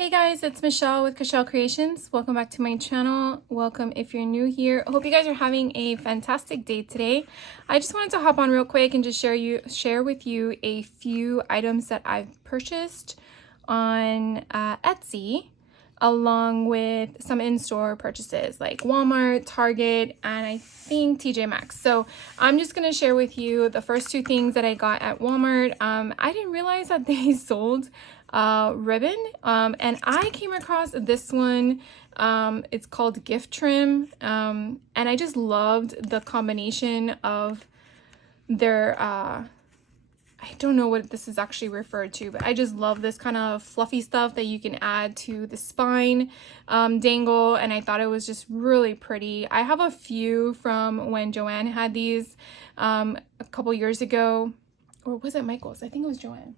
Hey guys, it's Michelle with Michelle Creations. Welcome back to my channel. Welcome if you're new here. I hope you guys are having a fantastic day today. I just wanted to hop on real quick and just share with you a few items that I've purchased on Etsy, along with some in-store purchases like Walmart, Target, and I think TJ Maxx. So I'm just gonna share with you the first two things that I got at Walmart. I didn't realize that they sold ribbon, and I came across this one. It's called Gift Trim, and I just loved the combination of their I don't know what this is actually referred to, but I just love this kind of fluffy stuff that you can add to the spine dangle, and I thought it was just really pretty. I have a few from when Joanne had these a couple years ago, or was it Michael's? I think it was Joanne.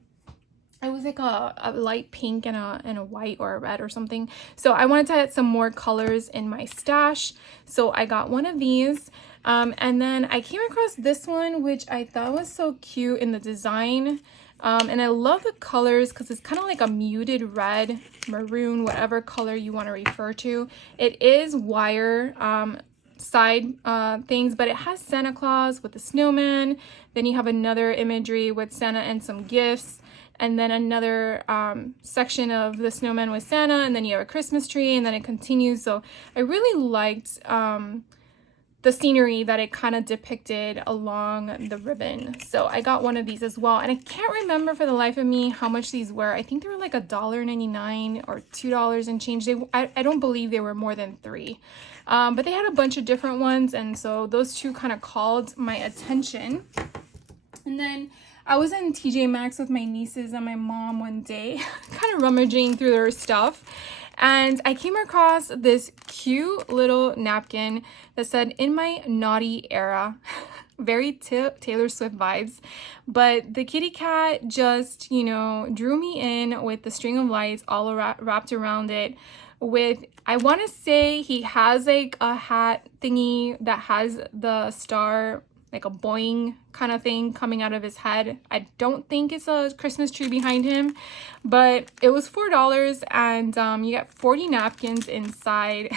It was like a light pink and a white or a red or something. So I wanted to add some more colors in my stash. So I got one of these. And then I came across this one, which I thought was so cute in the design. And I love the colors because it's kind of like a muted red, maroon, whatever color you want to refer to. It is wire side things, but it has Santa Claus with the snowman. Then you have another imagery with Santa and some gifts. And then another section of the snowman with Santa, and then you have a Christmas tree, and then it continues. So I really liked the scenery that it kind of depicted along the ribbon. So I got one of these as well. And I can't remember for the life of me how much these were. I think they were like $1.99 or $2 and change. I don't believe they were more than $3. But they had a bunch of different ones. And so those two kind of called my attention. And then I was in TJ Maxx with my nieces and my mom one day, kind of rummaging through their stuff. And I came across this cute little napkin that said, "In my naughty era." Very Taylor Swift vibes. But the kitty cat just, drew me in with the string of lights all wrapped around it. I want to say he has like a hat thingy that has the star, like a boing kind of thing coming out of his head. I don't think it's a Christmas tree behind him, but it was $4, and you get 40 napkins inside.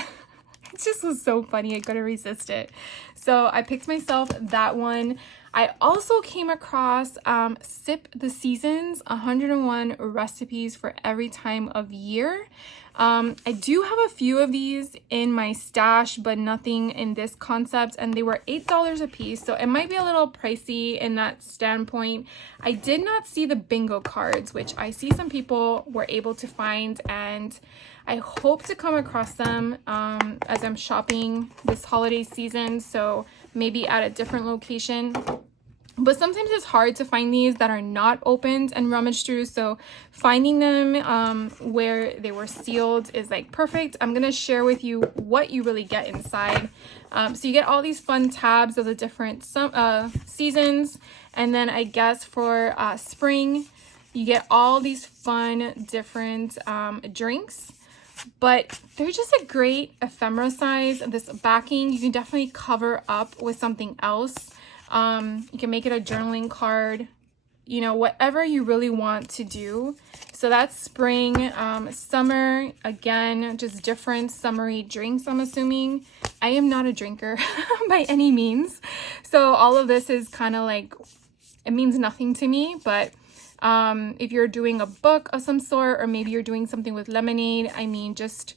It just was so funny. I couldn't resist it. So I picked myself that one. I also came across Sip the Seasons 101 recipes for every time of year. I do have a few of these in my stash, but nothing in this concept, and they were $8 a piece, so it might be a little pricey in that standpoint. I did not see the bingo cards, which I see some people were able to find, and I hope to come across them as I'm shopping this holiday season, so maybe at a different location. But sometimes it's hard to find these that are not opened and rummaged through, so finding them where they were sealed is like perfect. I'm gonna share with you what you really get inside. So you get all these fun tabs of the different seasons, and then I guess for spring you get all these fun different drinks. But they're just a great ephemera size. This backing you can definitely cover up with something else. You can make it a journaling card, whatever you really want to do. So that's spring. Summer, again, just different summery drinks, I'm assuming. I am not a drinker by any means. So all of this is kind of like, it means nothing to me, but if you're doing a book of some sort, or maybe you're doing something with lemonade, I mean, just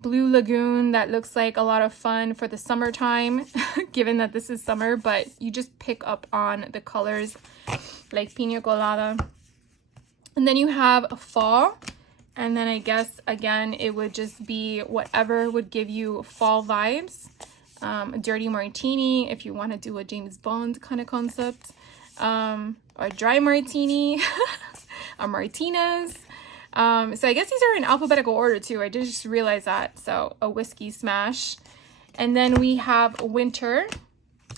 Blue Lagoon, that looks like a lot of fun for the summertime, given that this is summer, but you just pick up on the colors like pina colada. And then you have a fall, and then I guess again it would just be whatever would give you fall vibes. A dirty martini if you want to do a James Bond kind of concept, or a dry martini, a Martinez. So I guess these are in alphabetical order too. I just realized that. So a whiskey smash. And then we have winter.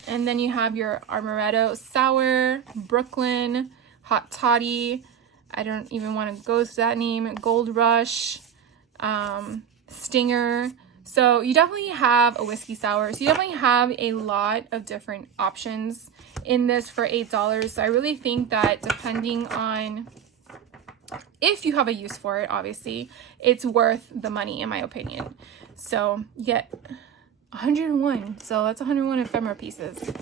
And then you have your amaretto sour, Brooklyn, hot toddy. I don't even want to go to that name. Gold Rush, Stinger. So you definitely have a whiskey sour. So you definitely have a lot of different options in this for $8. So I really think that depending on if you have a use for it, obviously, it's worth the money in my opinion. So you get 101. So that's 101 ephemera pieces.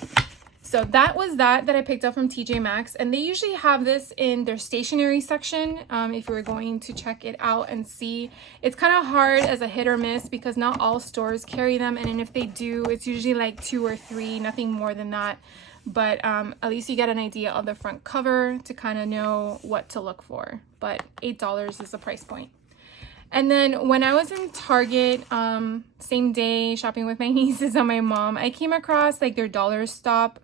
So that was that I picked up from TJ Maxx, and they usually have this in their stationery section. If you were going to check it out and see, it's kind of hard as a hit or miss because not all stores carry them, and if they do, it's usually like 2 or 3, nothing more than that. But at least you get an idea of the front cover to kind of know what to look for. But $8 is the price point. And then when I was in Target, same day shopping with my nieces and my mom, I came across like their dollar stop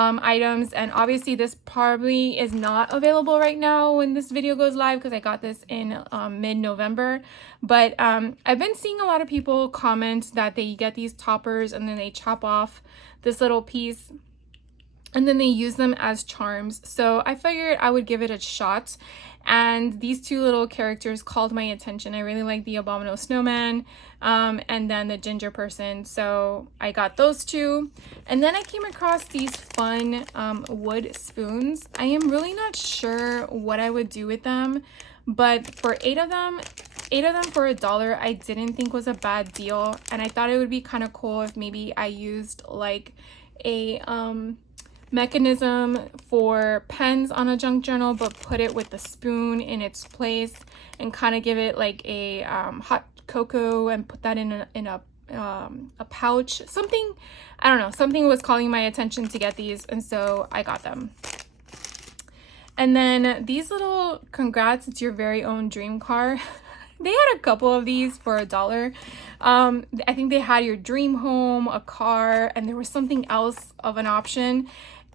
items, and obviously this probably is not available right now when this video goes live because I got this in mid-November. But I've been seeing a lot of people comment that they get these toppers and then they chop off this little piece and then they use them as charms. So I figured I would give it a shot. And these 2 little characters called my attention. I really like the Abominable Snowman and then the Ginger Person. So I got those 2. And then I came across these fun wood spoons. I am really not sure what I would do with them. But for 8 of them for $1, I didn't think was a bad deal. And I thought it would be kind of cool if maybe I used like a mechanism for pens on a junk journal, but put it with the spoon in its place and kind of give it like a hot cocoa and put that in a pouch. Something, I don't know, something was calling my attention to get these, and so I got them. And then these little congrats, it's your very own dream car. They had a couple of these for $1. I think they had your dream home, a car, and there was something else of an option.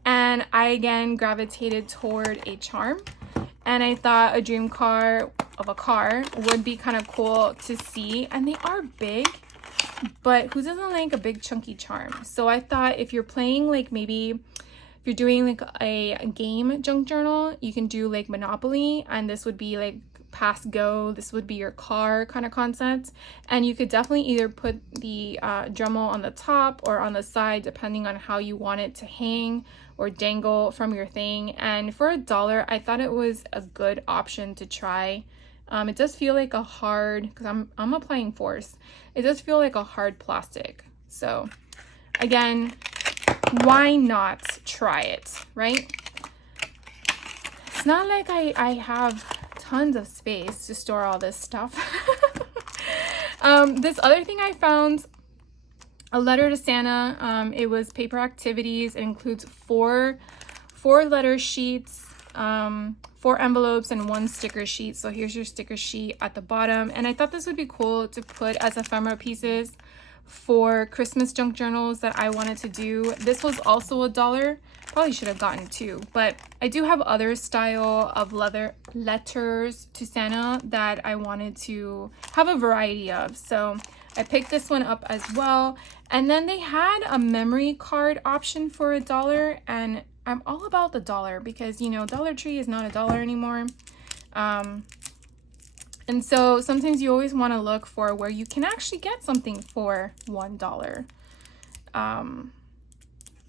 And I again gravitated toward a charm, and I thought a dream car of a car would be kind of cool to see. And they are big, but who doesn't like a big chunky charm? So I thought if you're playing, like maybe if you're doing like a game junk journal, you can do like Monopoly, and this would be like pass go. This would be your car kind of concept, and you could definitely either put the Dremel on the top or on the side depending on how you want it to hang or dangle from your thing. And for $1, I thought it was a good option to try. It does feel like a hard, because I'm applying force, it does feel like a hard plastic. So again, why not try it, right? It's not like I have tons of space to store all this stuff. This other thing I found, a letter to Santa. It was paper activities. It includes 4 letter sheets, 4 envelopes, and 1 sticker sheet. So here's your sticker sheet at the bottom. And I thought this would be cool to put as ephemera pieces for Christmas junk journals that I wanted to do. This was also $1. Probably should have gotten 2, but I do have other style of letters to Santa that I wanted to have a variety of. So I picked this one up as well. And then they had a memory card option for $1, and I'm all about the dollar because, you know, Dollar Tree is not $1 anymore. And so sometimes you always want to look for where you can actually get something for $1.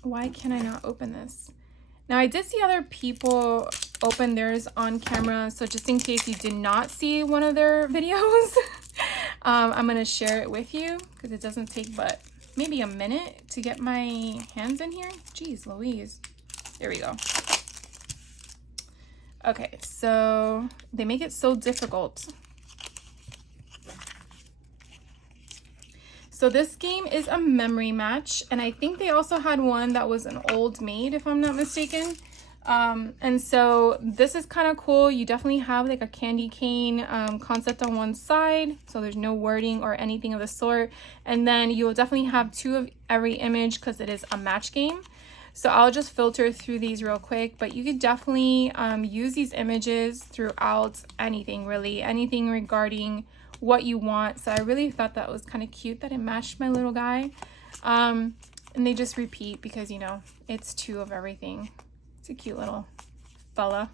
Why can I not open this? Now, I did see other people open theirs on camera, so just in case you did not see one of their videos, I'm going to share it with you because it doesn't take but maybe a minute to get my hands in here. Jeez Louise. There we go. Okay, so they make it so difficult. So this game is a memory match, and I think they also had one that was an old maid, if I'm not mistaken. And so this is kind of cool. You definitely have like a candy cane concept on one side, so there's no wording or anything of the sort. And then you will definitely have 2 of every image because it is a match game. So I'll just filter through these real quick, but you could definitely use these images throughout anything, really, anything regarding what you want. So I really thought that was kind of cute that it matched my little guy. And they just repeat because, you know, it's 2 of everything. It's a cute little fella.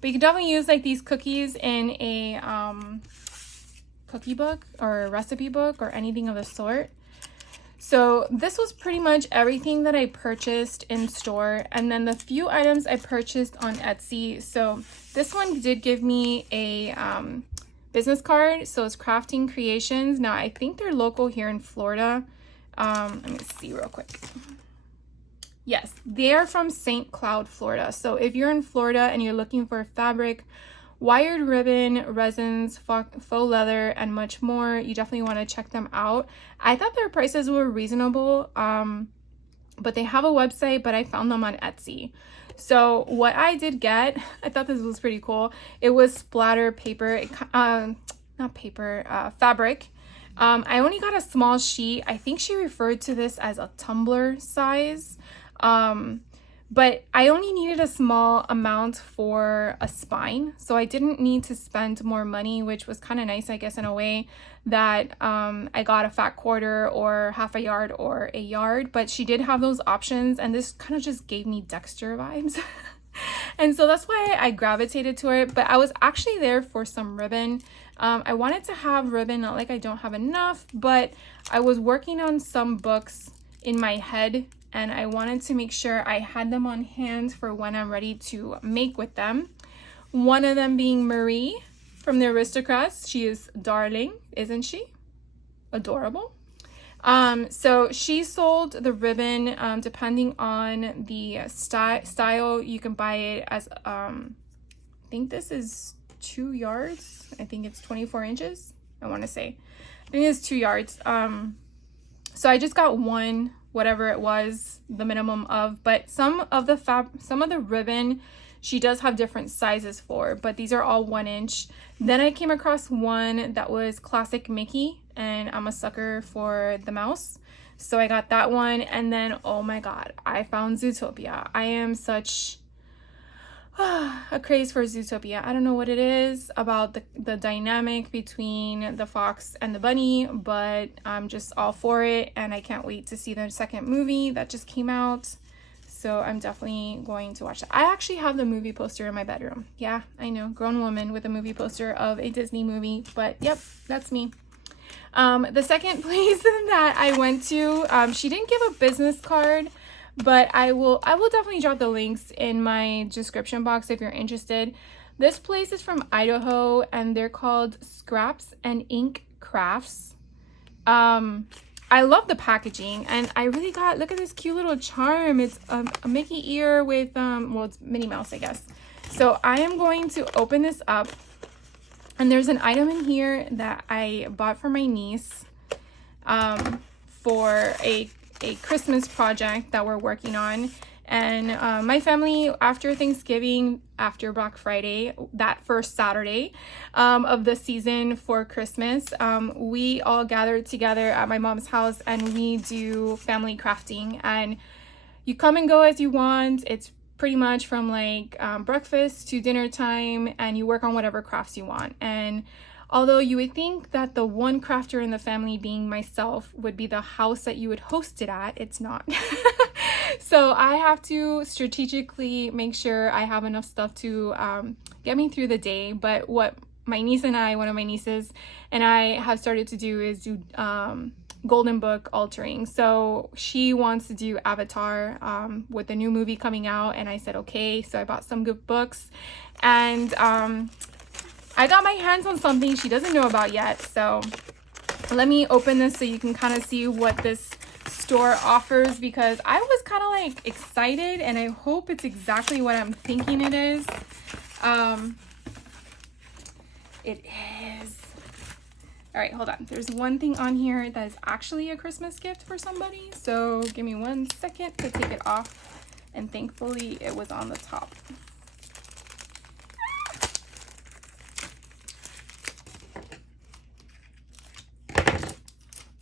But you can definitely use like these cookies in a cookie book or a recipe book or anything of the sort. So this was pretty much everything that I purchased in store, and then the few items I purchased on Etsy. So this one did give me a business card. So it's Crafting Creations. Now I think they're local here in Florida. Let me see real quick. Yes, they're from St. Cloud, Florida. So if you're in Florida and you're looking for fabric, wired ribbon, resins, faux leather, and much more, you definitely want to check them out. I thought their prices were reasonable, but they have a website, but I found them on Etsy. So what I did get, I thought this was pretty cool. It was splatter paper, fabric. I only got a small sheet. I think she referred to this as a tumbler size. But I only needed a small amount for a spine, so I didn't need to spend more money, which was kind of nice, I guess, in a way that I got a fat quarter or half a yard or a yard, but she did have those options, and this kind of just gave me Dexter vibes. And so that's why I gravitated to it, but I was actually there for some ribbon. I wanted to have ribbon, not like I don't have enough, but I was working on some books in my head, and I wanted to make sure I had them on hand for when I'm ready to make with them. One of them being Marie from the Aristocrats. She is darling, isn't she? Adorable. So she sold the ribbon, depending on the style. You can buy it as, I think this is 2 yards. I think it's 24 inches. I want to say, I think it's 2 yards. So I just got one, whatever it was, the minimum of, but some of the ribbon, she does have different sizes for, but these are all 1 inch. Then I came across one that was classic Mickey, and I'm a sucker for the mouse. So I got that one, and then, oh my God, I found Zootopia. I am such a craze for Zootopia. I don't know what it is about the dynamic between the fox and the bunny, but I'm just all for it, and I can't wait to see the second movie that just came out. So I'm definitely going to watch that. I actually have the movie poster in my bedroom. Yeah, I know, grown woman with a movie poster of a Disney movie, but yep, that's me. The second place that I went to, she didn't give a business card, but I will definitely drop the links in my description box if you're interested. This place is from Idaho, and they're called Scraps and Ink Crafts. I love the packaging, and I really got, look at this cute little charm. It's a Mickey ear with, well, it's Minnie Mouse, I guess. So I am going to open this up, and there's an item in here that I bought for my niece for a Christmas project that we're working on. And my family, after Thanksgiving, after Black Friday, that first Saturday of the season for Christmas, we all gathered together at my mom's house, and we do family crafting. And you come and go as you want. It's pretty much from like breakfast to dinner time, and you work on whatever crafts you want. And although you would think that the one crafter in the family, being myself, would be the house that you would host it at, it's not. So I have to strategically make sure I have enough stuff to get me through the day. But what my niece and I, one of my nieces and I, have started to do is do Golden Book altering. So she wants to do Avatar with the new movie coming out, and I said okay. So I bought some good books, and I got my hands on something she doesn't know about yet. So let me open this so you can kind of see what this store offers, because I was kind of like excited, and I hope it's exactly what I'm thinking it is. It is. All right, hold on. There's one thing on here that is actually a Christmas gift for somebody. So give me 1 second to take it off, and thankfully it was on the top.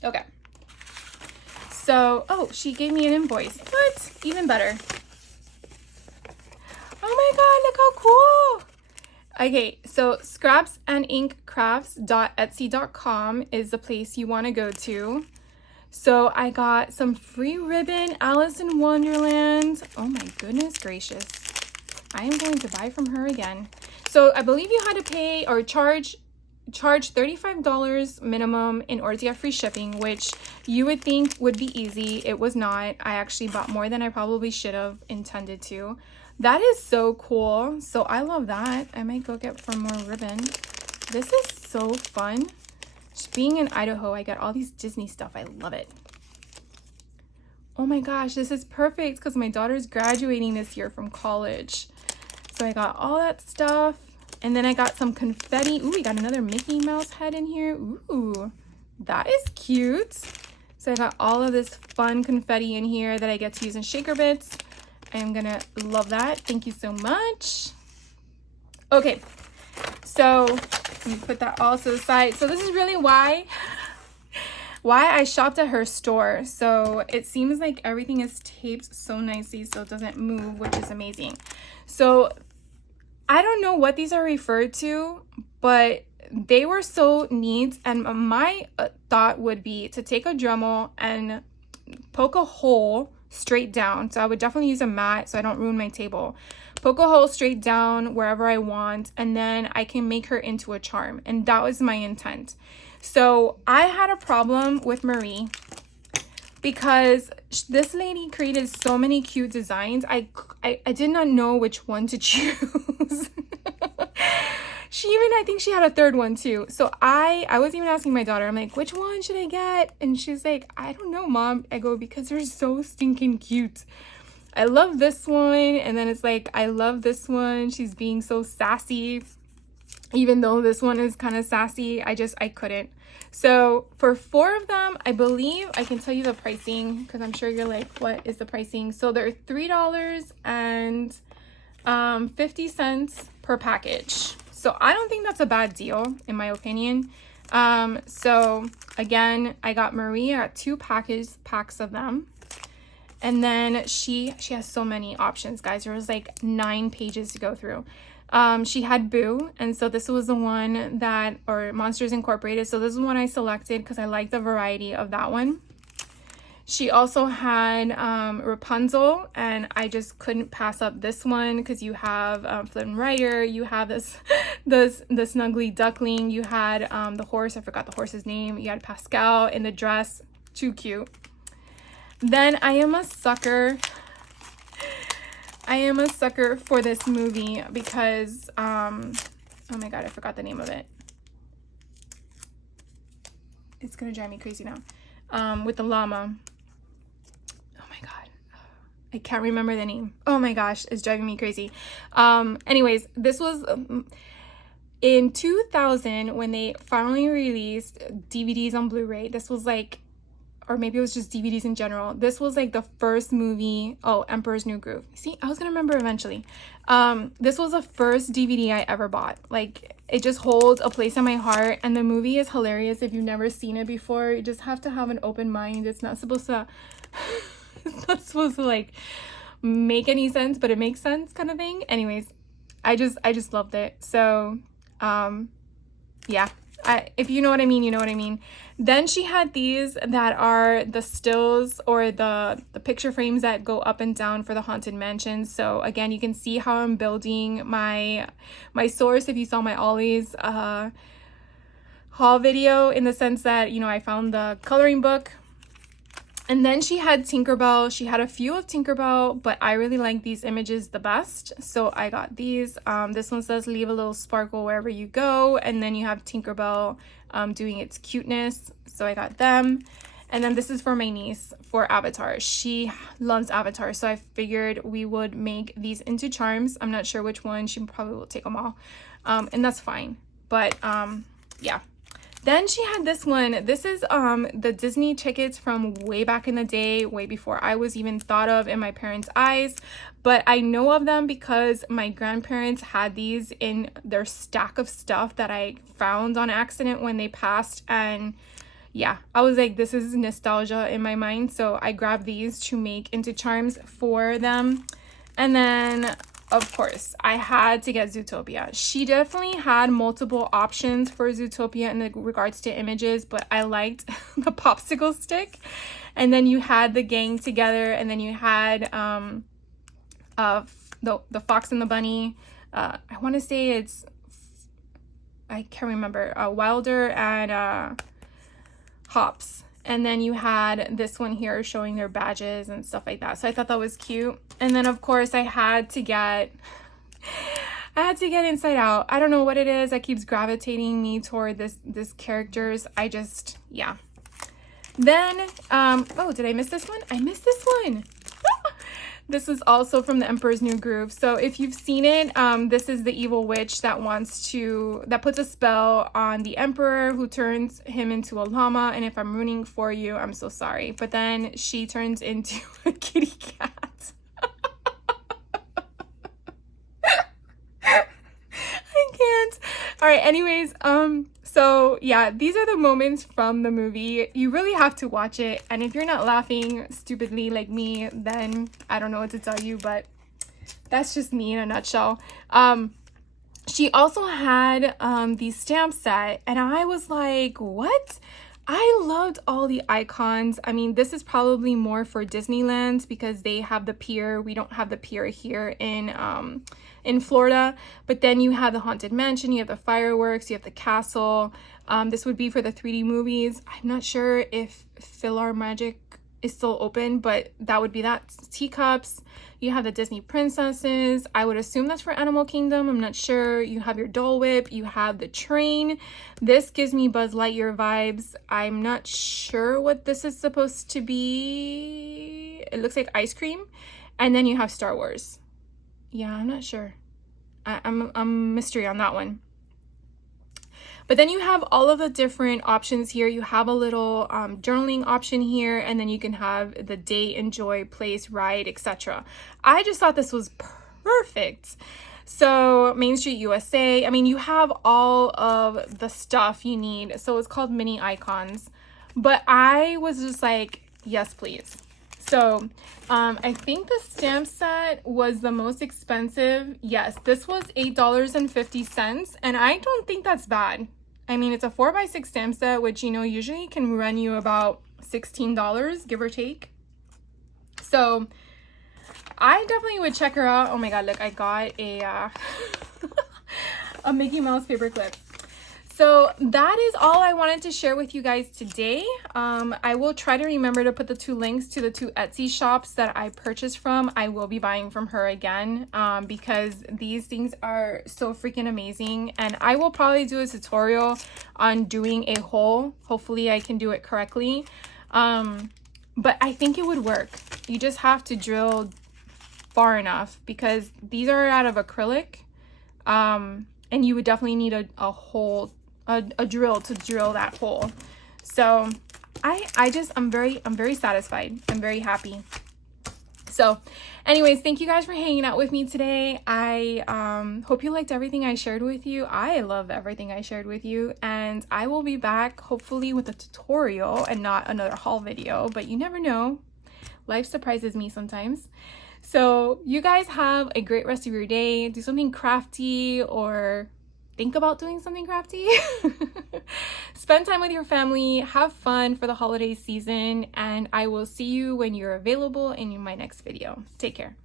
Okay. So, oh, she gave me an invoice. What? Even better. Oh my God, look how cool. Okay, so scrapsandinkcrafts.etsy.com is the place you want to go to. So I got some free ribbon, Alice in Wonderland. Oh my goodness gracious. I am going to buy from her again. So I believe you had to pay or charge charge $35 minimum in order to get free shipping, which you would think would be easy. It was not. I actually bought more than I probably should have intended to. That is so cool. So I love that. I might go get some more ribbon. This is so fun. Just being in Idaho, I get all these Disney stuff. I love it. Oh my gosh, this is perfect because my daughter's graduating this year from college. So I got all that stuff. And then I got some confetti. Ooh, we got another Mickey Mouse head in here. Ooh, that is cute. So I got all of this fun confetti in here that I get to use in shaker bits. I'm gonna love that. Thank you so much. Okay, so let me put that all to the side. So this is really why I shopped at her store. So it seems like everything is taped so nicely so it doesn't move, which is amazing. So I don't know what these are referred to, but they were so neat. And my thought would be to take a Dremel and poke a hole straight down. So I would definitely use a mat so I don't ruin my table. Poke a hole straight down wherever I want, and then I can make her into a charm. And that was my intent. So I had a problem with Marie because this lady created so many cute designs. I did not know which one to choose. I think she had a third one too. So I was even asking my daughter, I'm like, which one should I get? And she's like, I don't know, Mom. I go, because they're so stinking cute. I love this one. And then it's like, I love this one. She's being so sassy. Even though this one is kind of sassy, I couldn't. So for 4 of them, I believe I can tell you the pricing because I'm sure you're like, what is the pricing? So they're $3.50 per package. So I don't think that's a bad deal in my opinion. So again, I got Marie at 2 packs of them. And then she has so many options, guys. There was like 9 pages to go through. She had Boo, and so this was the one that, or Monsters Incorporated. So this is one I selected because I like the variety of that one. She also had Rapunzel, and I just couldn't pass up this one because you have Flynn Rider, you have the Snuggly Duckling, you had the horse, I forgot the horse's name, you had Pascal in the dress, too cute. Then I am a sucker for this movie because, oh my God, I forgot the name of it. It's gonna drive me crazy now. With the llama. Oh my God. I can't remember the name. Oh my gosh, it's driving me crazy. Anyways, this was in 2000 when they finally released DVDs on Blu-ray. This was like, or maybe it was just DVDs in general. This was like the first movie. Oh, Emperor's New Groove. See, I was gonna remember eventually. This was the first DVD I ever bought. Like, it just holds a place in my heart, and the movie is hilarious. If you've never seen it before, you just have to have an open mind. It's not supposed to like make any sense, but it makes sense, kind of thing. Anyways, I just loved it. So yeah, if you know what I mean, you know what I mean. Then she had these that are the stills or the picture frames that go up and down for the Haunted Mansion. So again, you can see how I'm building my source if you saw my Ollie's haul video, in the sense that, you know, I found the coloring book. And then she had Tinkerbell. She had a few of Tinkerbell, but I really like these images the best. So I got these. This one says, leave a little sparkle wherever you go. And then you have Tinkerbell doing its cuteness. So I got them. And then this is for my niece for Avatar. She loves Avatar. So I figured we would make these into charms. I'm not sure which one. She probably will take them all. And that's fine. But yeah. Then she had this one. This is the Disney tickets from way back in the day, way before I was even thought of in my parents' eyes. But I know of them because my grandparents had these in their stack of stuff that I found on accident when they passed. And yeah, I was like, this is nostalgia in my mind. So I grabbed these to make into charms for them. And then, of course, I had to get Zootopia. She definitely had multiple options for Zootopia in regards to images, but I liked the popsicle stick. And then you had the gang together, and then you had the Fox and the Bunny. I want to say it's I can't remember, Wilder and Hops. And then you had this one here showing their badges and stuff like that. So I thought that was cute. And then of course I had to get Inside Out. I don't know what it is that keeps gravitating me toward this characters. I just, yeah. Then, oh, did I miss this one? I missed this one. This is also from The Emperor's New Groove. So if you've seen it, this is the evil witch that puts a spell on the emperor, who turns him into a llama. And if I'm ruining for you, I'm so sorry. But then she turns into a kitty cat. I can't. All right, anyways, so yeah, these are the moments from the movie. You really have to watch it. And if you're not laughing stupidly like me, then I don't know what to tell you, but that's just me in a nutshell. She also had the stamp set, and I was like, what? I loved all the icons. I mean, this is probably more for Disneyland because they have the pier. We don't have the pier here in Florida. But then you have the Haunted Mansion, you have the fireworks, you have the castle. This would be for the 3D movies. I'm not sure if PhilharMagic is still open, but that would be that. Teacups. You have the Disney princesses. I would assume that's for Animal Kingdom. I'm not sure. You have your Dole Whip. You have the train. This gives me Buzz Lightyear vibes. I'm not sure what this is supposed to be. It looks like ice cream. And then you have Star Wars. Yeah, I'm not sure. I'm mystery on that one. But then you have all of the different options here. You have a little journaling option here, and then you can have the date, enjoy, place, ride, etc. I just thought this was perfect. So Main Street USA, I mean, you have all of the stuff you need. So it's called mini icons. But I was just like, yes, please. So I think the stamp set was the most expensive. Yes, this was $8.50, and I don't think that's bad. I mean, it's a 4x6 stamp set, which, you know, usually can run you about $16, give or take. So I definitely would check her out. Oh my God, look, I got a Mickey Mouse paperclip. So that is all I wanted to share with you guys today. I will try to remember to put the 2 links to the 2 Etsy shops that I purchased from. I will be buying from her again because these things are so freaking amazing. And I will probably do a tutorial on doing a hole. Hopefully I can do it correctly. But I think it would work. You just have to drill far enough because these are out of acrylic. And you would definitely need a hole, a drill to drill that hole. So I'm very satisfied. I'm very happy. So anyways, thank you guys for hanging out with me today. I hope you liked everything I shared with you. I love everything I shared with you, and I will be back hopefully with a tutorial and not another haul video, but you never know. Life surprises me sometimes. So you guys have a great rest of your day. Do something crafty or think about doing something crafty. Spend time with your family, have fun for the holiday season, and I will see you when you're available in my next video. Take care.